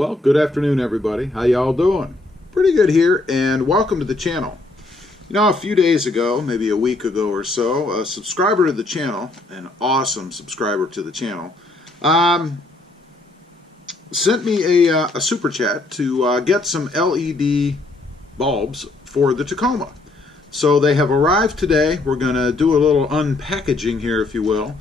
Well, good afternoon, everybody. How y'all doing? Pretty good here, and welcome to the channel. You know, a few days ago, maybe a week ago or so, a subscriber to the channel, an awesome subscriber to the channel, sent me a super chat to get some LED bulbs for the Tacoma. So they have arrived today. We're going to do a little unpackaging here, if you will,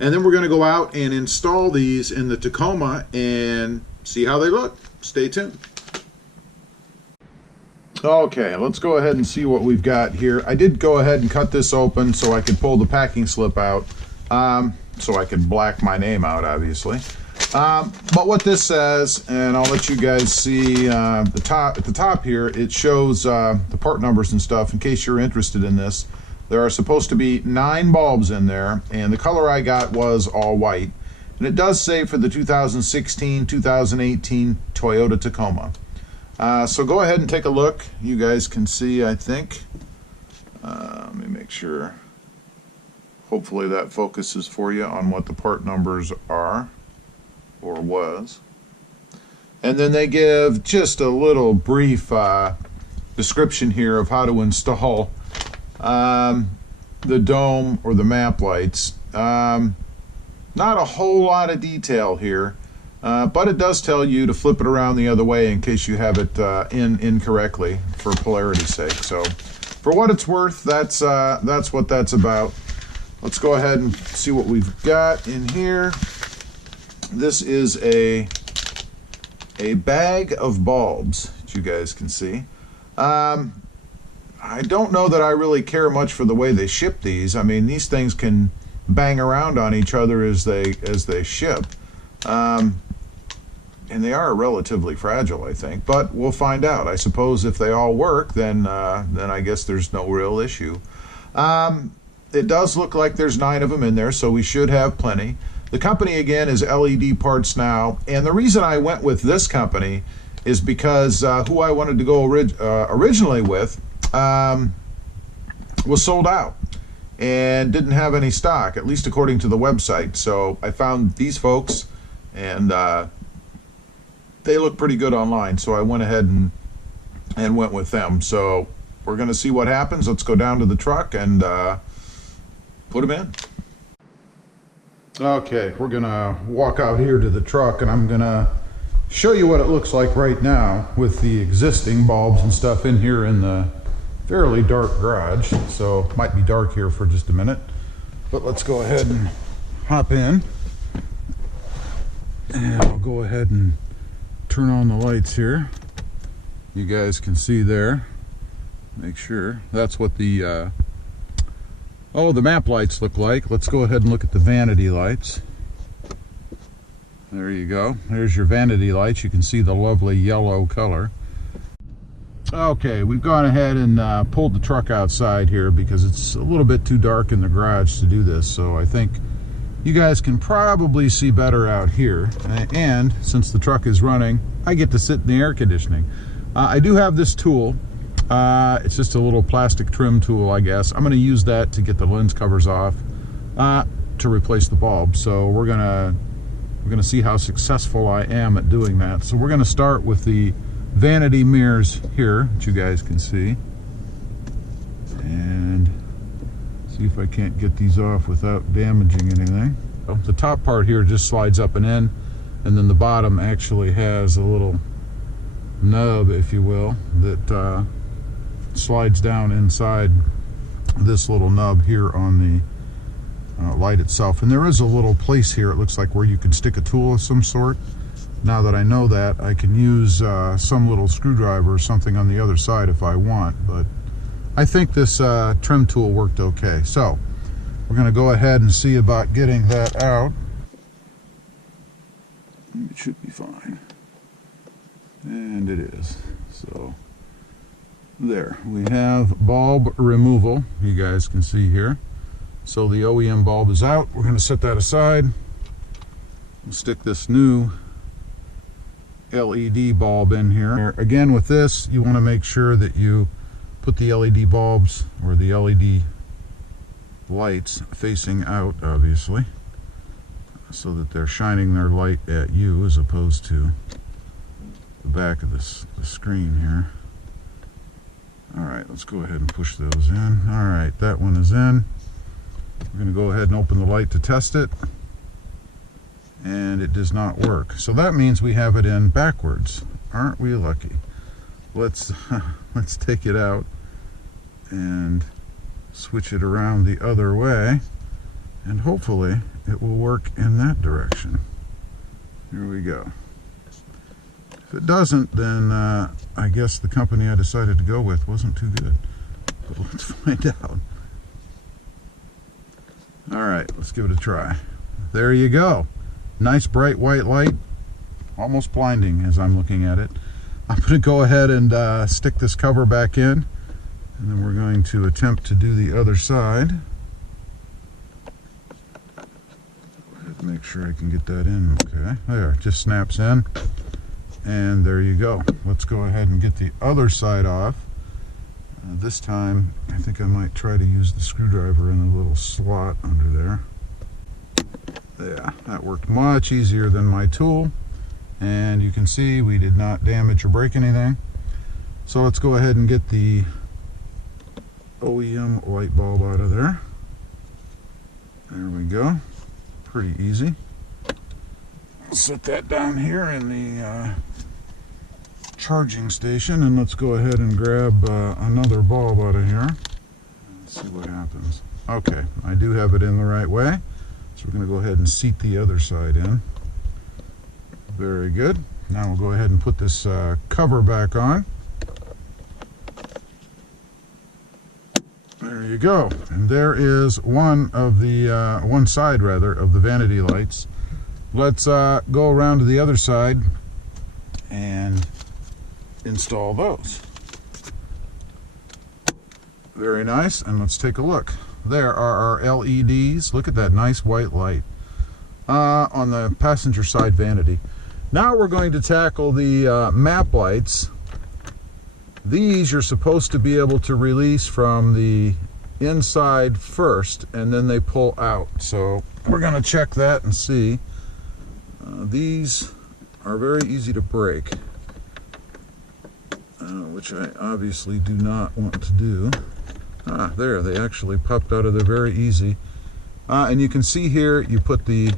and then we're going to go out and install these in the Tacoma and see how they look. Stay tuned. Okay, let's go ahead and see what we've got here. I did go ahead and cut this open so I could pull the packing slip out, so I could black my name out, obviously. But what this says, and I'll let you guys see at the top here, it shows the part numbers and stuff in case you're interested in this. There are supposed to be 9 bulbs in there, and the color I got was all white. And it does say for the 2016-2018 Toyota Tacoma. So go ahead and take a look. You guys can see, I think. Let me make sure. Hopefully that focuses for you on what the part numbers are, or was. And then they give just a little brief description here of how to install the dome or the map lights. Not a whole lot of detail here, but it does tell you to flip it around the other way in case you have it in incorrectly for polarity's sake. So for what it's worth, that's what that's about. Let's go ahead and see what we've got in here. This is a bag of bulbs that you guys can see. I don't know that I really care much for the way they ship these. I mean, these things can bang around on each other as they ship, and they are relatively fragile, I think. But we'll find out. I suppose if they all work, then I guess there's no real issue. It does look like there's 9 of them in there, so we should have plenty. The company again is LED Parts Now, and the reason I went with this company is because who I wanted to go originally with was sold out and didn't have any stock, at least according to the website. So I found these folks, and they look pretty good online, so I went ahead and went with them. So we're going to see what happens. Let's go down to the truck and put them in. Okay, we're going to walk out here to the truck, and I'm going to show you what it looks like right now with the existing bulbs and stuff in here in the fairly dark garage. So it might be dark here for just a minute, but let's go ahead and hop in, and I'll go ahead and turn on the lights here. You guys can see there. Make sure that's what the the map lights look like. Let's go ahead and look at the vanity lights. There you go. There's your vanity lights. You can see the lovely yellow color. Okay, we've gone ahead and pulled the truck outside here because it's a little bit too dark in the garage to do this. So I think you guys can probably see better out here. And since the truck is running, I get to sit in the air conditioning. I do have this tool. It's just a little plastic trim tool, I guess. I'm going to use that to get the lens covers off to replace the bulb. So we're gonna see how successful I am at doing that. So we're going to start with the vanity mirrors here that you guys can see, and see if I can't get these off without damaging anything. The top part here just slides up and in, and then the bottom actually has a little nub, if you will, that slides down inside this little nub here on the light itself. And there is a little place here, it looks like, where you could stick a tool of some sort. Now that I know that, I can use some little screwdriver or something on the other side if I want, but I think this trim tool worked okay. So we're going to go ahead and see about getting that out. It should be fine. And it is. So there, we have bulb removal, you guys can see here. So the OEM bulb is out. We're going to set that aside. We'll stick this new LED bulb in here. Again, with this, you want to make sure that you put the LED bulbs or the LED lights facing out, obviously, so that they're shining their light at you as opposed to the back of the screen here. Alright, let's go ahead and push those in. Alright, that one is in. We're going to go ahead and open the light to test it. And it does not work. So that means we have it in backwards. Aren't we lucky? Let's take it out and switch it around the other way. And hopefully it will work in that direction. Here we go. If it doesn't, then I guess the company I decided to go with wasn't too good. But let's find out. Alright, let's give it a try. There you go. Nice bright white light. Almost blinding as I'm looking at it. I'm going to go ahead and stick this cover back in. And then we're going to attempt to do the other side. Make sure I can get that in. Okay, there, it just snaps in. And there you go. Let's go ahead and get the other side off. This time, I think I might try to use the screwdriver in a little slot under there. Yeah, that worked much easier than my tool. And you can see we did not damage or break anything. So let's go ahead and get the OEM light bulb out of there. There we go. Pretty easy. I'll set that down here in the charging station, and let's go ahead and grab another bulb out of here. Let's see what happens. Okay, I do have it in the right way, so we're going to go ahead and seat the other side in. Very good. Now we'll go ahead and put this cover back on. There you go. And there is one of the one side rather of the vanity lights. Let's go around to the other side and install those. Very nice. And let's take a look. There are our LEDs. Look at that nice white light on the passenger side vanity. Now we're going to tackle the map lights. These you're supposed to be able to release from the inside first, and then they pull out. So we're going to check that and see. These are very easy to break, which I obviously do not want to do. There, they actually popped out of there very easy. And you can see here, you put the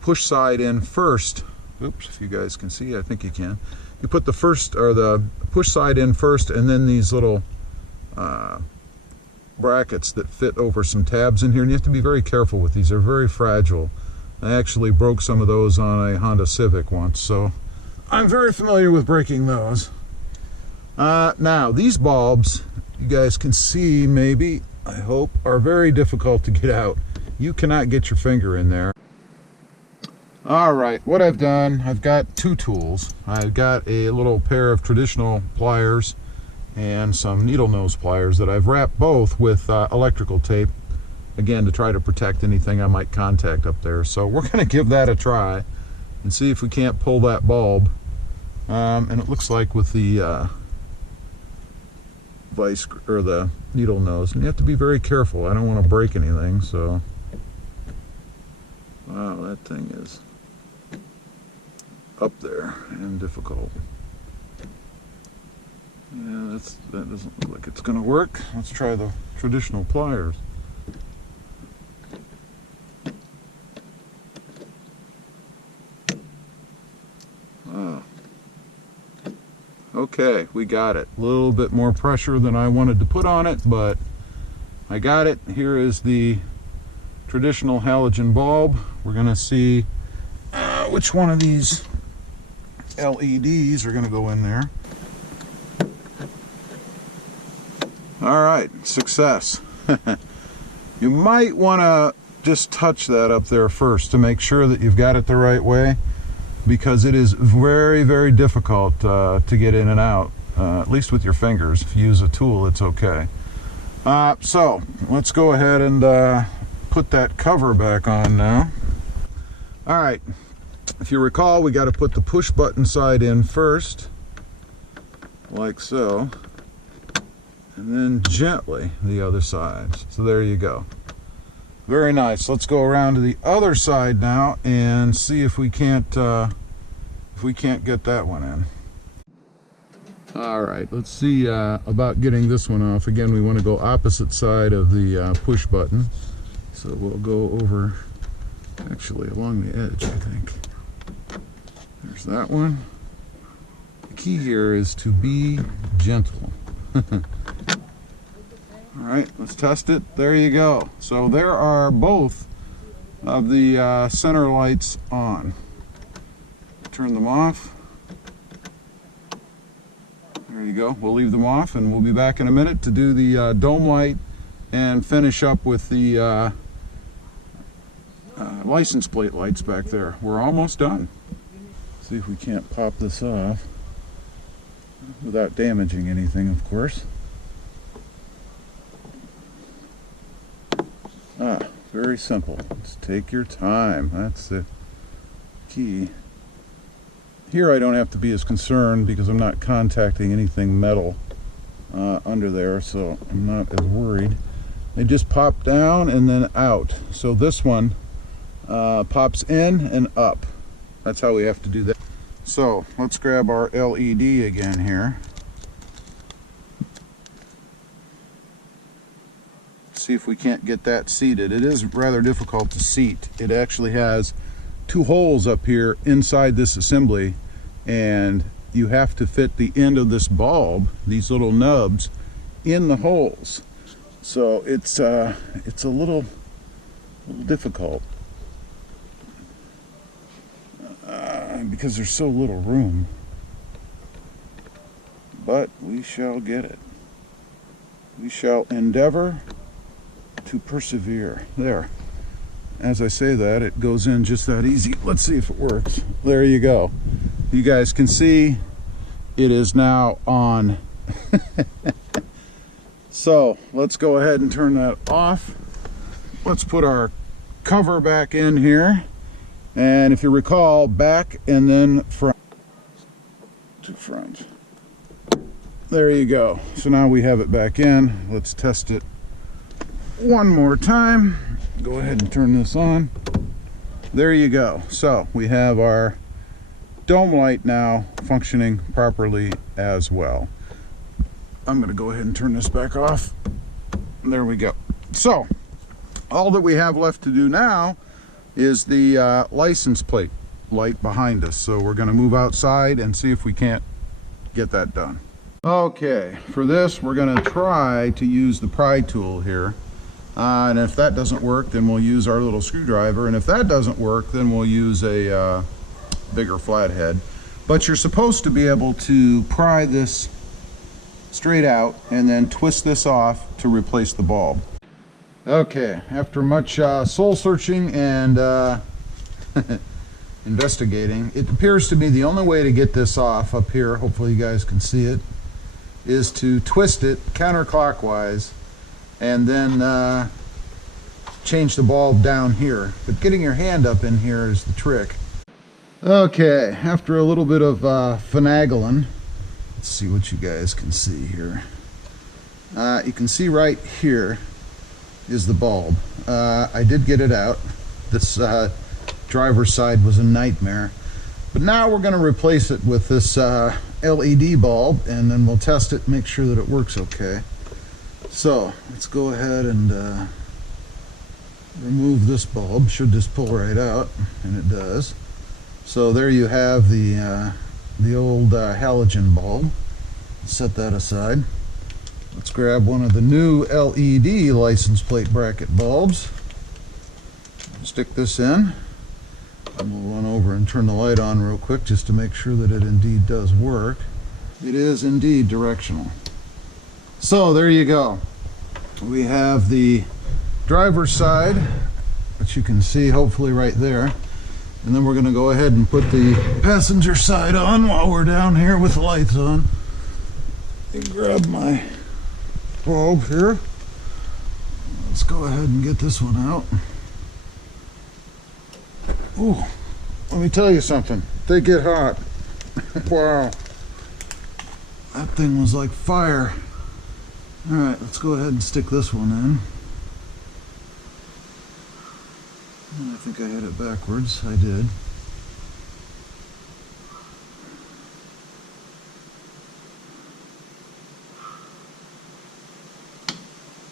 push side in first. Oops, if you guys can see, I think you can. You put the first, or the push side in first, and then these little brackets that fit over some tabs in here. And you have to be very careful with these. They're very fragile. I actually broke some of those on a Honda Civic once, so I'm very familiar with breaking those. Now, these bulbs, you guys can see maybe, I hope, are very difficult to get out. You cannot get your finger in there. Alright, what I've done, I've got two tools. I've got a little pair of traditional pliers and some needle nose pliers that I've wrapped both with electrical tape, again to try to protect anything I might contact up there. So we're going to give that a try and see if we can't pull that bulb. And it looks like with the vice, or the needle nose, and you have to be very careful. I don't want to break anything, so wow, that thing is up there and difficult. Yeah, that doesn't look like it's going to work. Let's try the traditional pliers. Okay, we got it. A little bit more pressure than I wanted to put on it, but I got it. Here is the traditional halogen bulb. We're going to see which one of these LEDs are going to go in there. All right, success. You might want to just touch that up there first to make sure that you've got it the right way, because it is very, very difficult to get in and out, at least with your fingers. If you use a tool, it's okay. So let's go ahead and put that cover back on now. All right, if you recall, we got to put the push button side in first, like so, and then gently the other side. So there you go. Very nice. Let's go around to the other side now and see if we can't if we can't get that one in. All right, let's see about getting this one off. Again, we want to go opposite side of the push button. So we'll go over, actually along the edge, I think. There's that one. The key here is to be gentle. All right, let's test it. There you go. So there are both of the center lights on. Turn them off. There you go. We'll leave them off and we'll be back in a minute to do the dome light and finish up with the license plate lights back there. We're almost done. See if we can't pop this off without damaging anything, of course. Very simple. Just take your time. That's the key. Here I don't have to be as concerned because I'm not contacting anything metal under there, so I'm not as worried. They just pop down and then out. So this one pops in and up. That's how we have to do that. So let's grab our LED again here. See if we can't get that seated. It is rather difficult to seat. It actually has two holes up here inside this assembly, and you have to fit the end of this bulb, these little nubs, in the holes. So it's a little difficult because there's so little room. But we shall get it. We shall endeavor to persevere. There. As I say that, it goes in just that easy. Let's see if it works. There you go. You guys can see it is now on. So let's go ahead and turn that off. Let's put our cover back in here. And if you recall, back and then front to front. There you go. So now we have it back in. Let's test it one more time. Go ahead and turn this on. There you go. So we have our dome light now functioning properly as well. I'm going to go ahead and turn this back off. There we go. So all that we have left to do now is the license plate light behind us. So we're going to move outside and see if we can't get that done. Okay, for this we're going to try to use the pry tool here. And if that doesn't work, then we'll use our little screwdriver. And if that doesn't work, then we'll use a bigger flathead. But you're supposed to be able to pry this straight out and then twist this off to replace the bulb. Okay, after much soul searching and investigating, it appears to me the only way to get this off up here, hopefully you guys can see it, is to twist it counterclockwise and then change the bulb down here. But getting your hand up in here is the trick. Okay, after a little bit of finagling, let's see what you guys can see here. You can see right here is the bulb. I did get it out. This driver's side was a nightmare. But now we're going to replace it with this LED bulb, and then we'll test it and make sure that it works okay. So let's go ahead and remove this bulb. Should just pull right out, and it does. So there you have the old halogen bulb. Set that aside. Let's grab one of the new LED license plate bracket bulbs. Stick this in. And we'll run over and turn the light on real quick just to make sure that it indeed does work. It is indeed directional. So there you go. We have the driver's side, which you can see hopefully right there. And then we're going to go ahead and put the passenger side on while we're down here with the lights on. And grab my bulb here. Let's go ahead and get this one out. Ooh, let me tell you something. They get hot. Wow. That thing was like fire. Alright, let's go ahead and stick this one in. And I think I had it backwards. I did.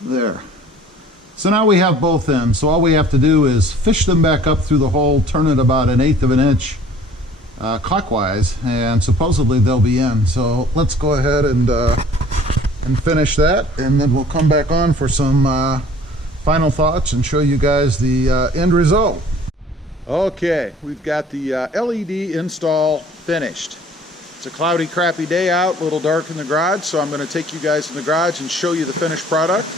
There. So now we have both ends. So all we have to do is fish them back up through the hole, turn it about 1/8 of an inch clockwise, and supposedly they'll be in. So let's go ahead and finish that, and then we'll come back on for some final thoughts and show you guys the end result. Okay, we've got the LED install finished. It's a cloudy, crappy day out, a little dark in the garage, so I'm going to take you guys in the garage and show you the finished product.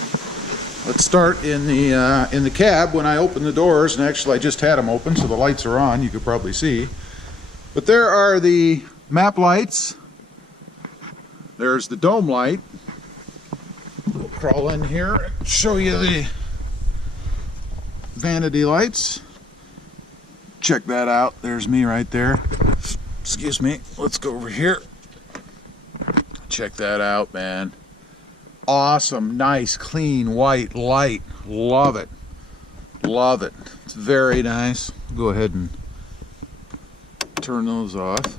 Let's start in the cab. When I open the doors, and actually I just had them open, so the lights are on, you could probably see. But there are the map lights. There's the dome light. We'll crawl in here and show you the vanity lights. Check that out. There's me right there. Excuse me. Let's go over here. Check that out, man. Awesome, nice, clean, white light. Love it. Love it. It's very nice. Go ahead and turn those off.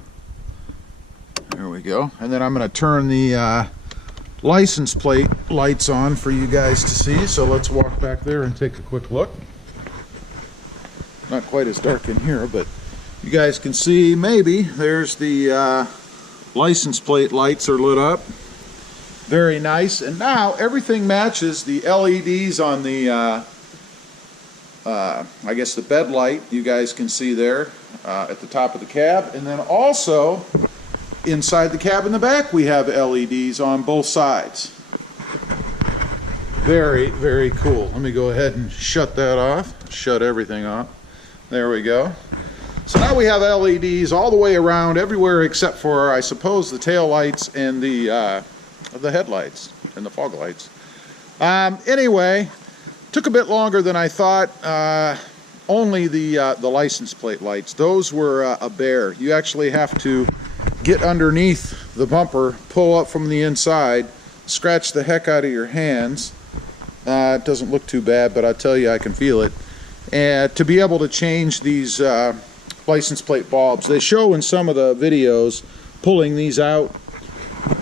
There we go. And then I'm going to turn the license plate lights on for you guys to see. So let's walk back there and take a quick look. Not quite as dark in here, but you guys can see maybe there's the license plate lights are lit up. Very nice. And now everything matches the LEDs on the I guess the bed light you guys can see there at the top of the cab. And then also inside the cab in the back we have LEDs on both sides. Very, very cool. Let me go ahead and shut that off. Shut everything off. There we go. So now we have LEDs all the way around everywhere except for, I suppose, the tail lights and the headlights and the fog lights. Anyway, took a bit longer than I thought. Only the license plate lights. Those were a bear. You actually have to get underneath the bumper, pull up from the inside, scratch the heck out of your hands. It doesn't look too bad, but I tell you, I can feel it. And to be able to change these license plate bulbs, they show in some of the videos pulling these out.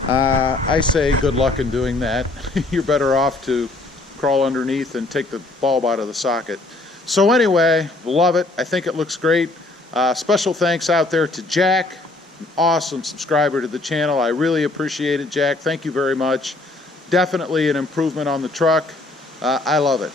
I say good luck in doing that. You're better off to crawl underneath and take the bulb out of the socket. So anyway, love it. I think it looks great. Special thanks out there to Jack, an awesome subscriber to the channel. I really appreciate it, Jack. Thank you very much. Definitely an improvement on the truck. I love it.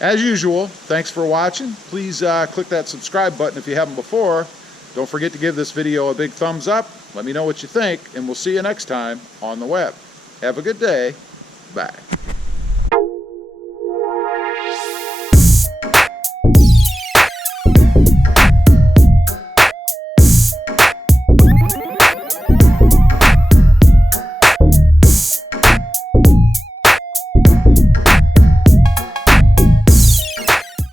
As usual, thanks for watching. Please click that subscribe button if you haven't before. Don't forget to give this video a big thumbs up. Let me know what you think, and we'll see you next time on the web. Have a good day. Bye.